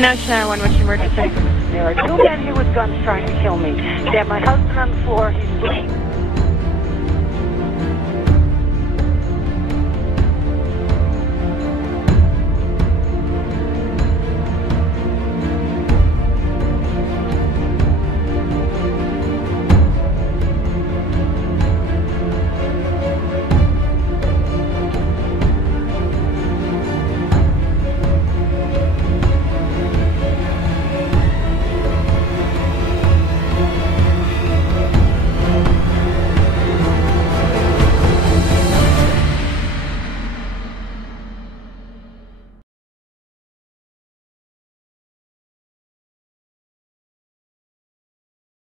And Ocean Hour 1, what's your emergency? There are two men here with guns trying to kill me. They have my husband on the floor. He's bleeding.